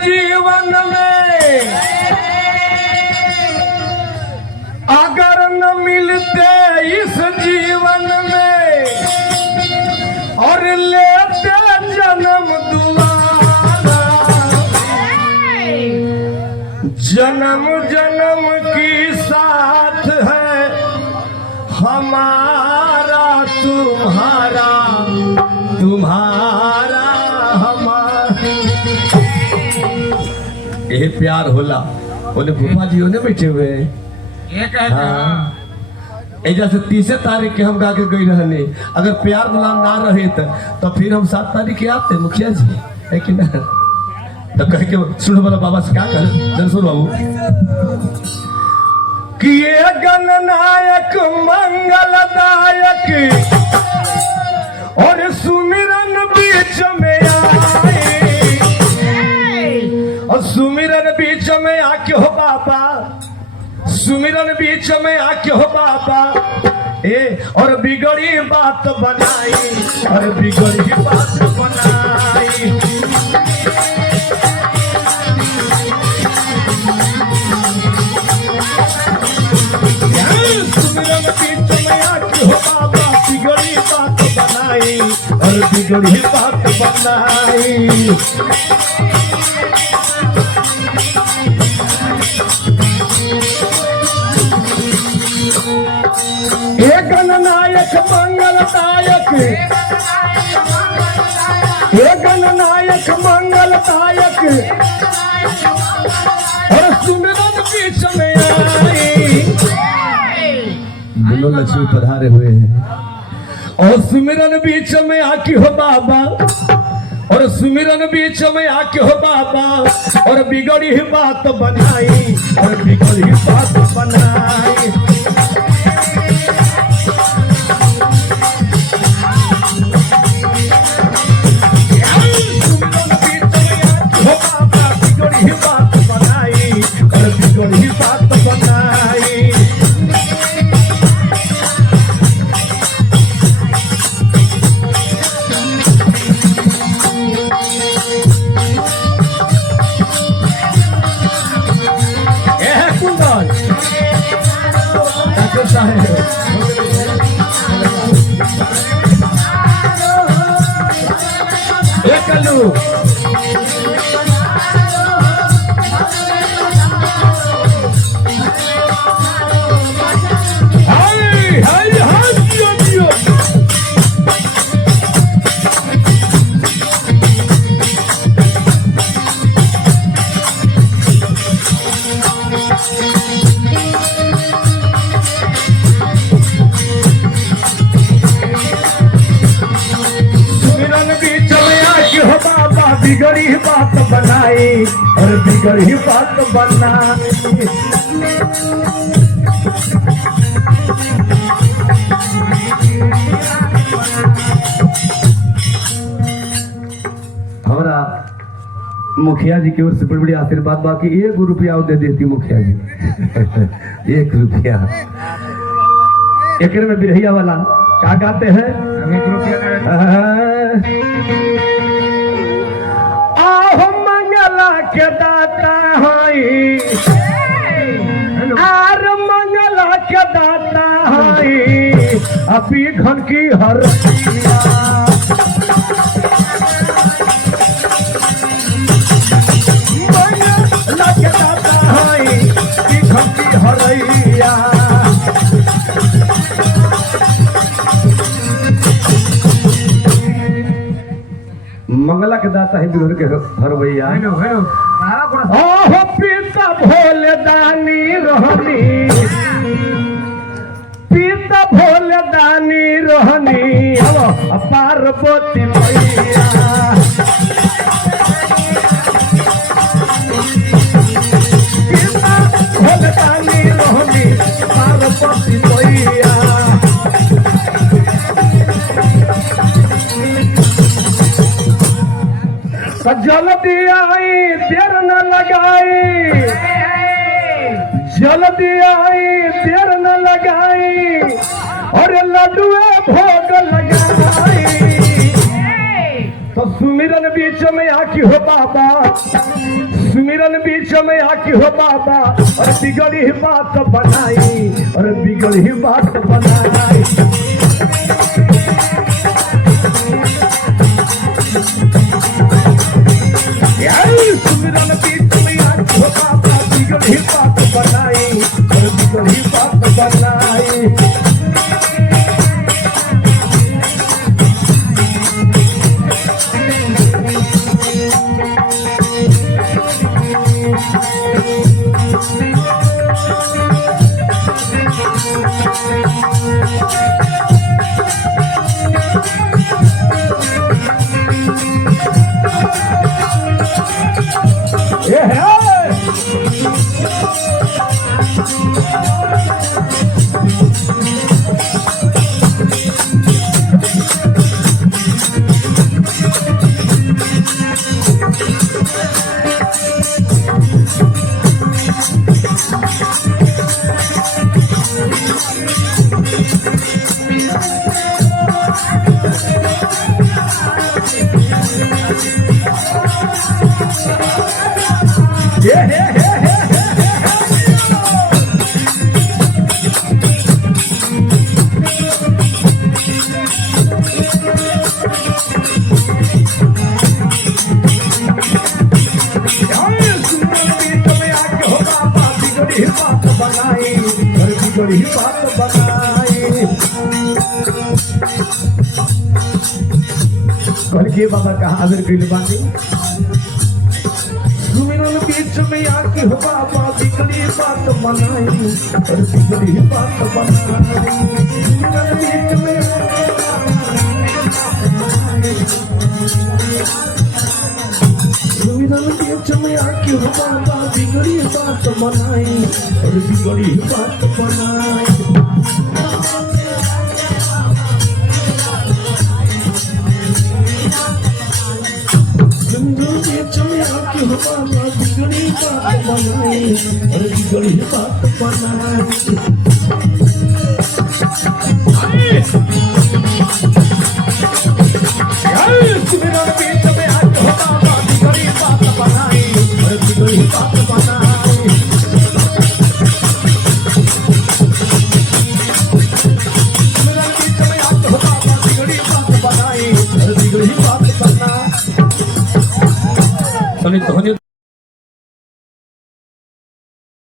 जीवन में अगर न मिलते इस जीवन में और लेते जन्म दुआरा, जन्म जन्म की साथ है हमारा तुम्हारा, तुम्हारा हमारा। ये प्यार होला बोले भूपा जी होने बैठे हुए हाँ। ऐसा से 30 तारीख के हम गा के गई रहने, अगर प्यार वाला ना रहे तो फिर हम 7 तारीख के आते मुखिया जी है कि ना। तो कह के सुनो वाला बाबा से क्या कर सुनो बाबू कि ये गणनायक मंगलदायक और सुमिरन बीच में आए, और सुमिरन बीच में आके हो बाबा, सुमिरन बीच में आके हो बाबा और बिगड़ी बात बनाई, और बिगड़ी बात बनाई। सुमिरन बीच में आके हो बाबा, बिगड़ी बात बनाई, और बिगड़ी बात बनाई। एक गणनायक मंगलदायक, एक गणनायक मंगलदायक और सुमिरन बीच में आई, दोनों लक्ष्मी पधारे हुए हैं। और सुमिरन बीच में आके हो बाबा, और सुमिरन बीच में आके हो बाबा, और बिगड़ी बात बनाई, और बिगड़ी बात बनाई। बिगड़ी बात बनाई, और बिगड़ी बात बनाई। हमारा मुखिया जी की ओर से बड़ी बड़ी आशीर्वाद, बाकी 1 रुपया दे देती मुखिया जी 1 रुपया। एक में बिरहिया वाला क्या गाते हैं, 1 रुपया के दाता हई, आर मंगला के दाता हई, अभी घन की हर मंगला के दाता हई, घन की हरैया। मंगला के दाता है बिगड़ के हर भैया। ओह पिता भोले दानी रहनी, पिता भोले दानी रहनी, पार्वती मैया। पिता भोले दानी रहनी, पार्वती मैया। जल्दी आई देर न लगाई, जल्दी आई देर न लगाई, और लड्डुए भोग लगाई। तो सुमिरन बीच में आकी हो बाबा, सुमिरन बीच में आकी हो बाबा, और बिगड़ी बात बनाई, और बिगड़ी बात बनाई। सुमिरन बीच में आकी हो बाबा, बिगड़ी बात बनाई, और बिगड़ी बात बनाई। बड़ी बात बनाई। कल के बाबा का हाजिर कइल बानी, सुमिरन बीच में आके हो बाबा, बिगड़ी बात बनाई, और बिगड़ी बात बनाई। सुमिरन बीच में सुमिरन बीच में आके हो बाबा, बिगड़ी बात बनाई, और बिगड़ी बात बनाई। सुमिरन बीच में आके हो बाबा, बिगड़ी बात बनाई, और बिगड़ी बात बनाई। सुमिरन बीच में आके हो बाबा, बिगड़ी बात बनाई, और बिगड़ी बात बनाई। सुमिरन बीच में आके हो बाबा, बिगड़ी बात बनाई, और बिगड़ी बात बनाई।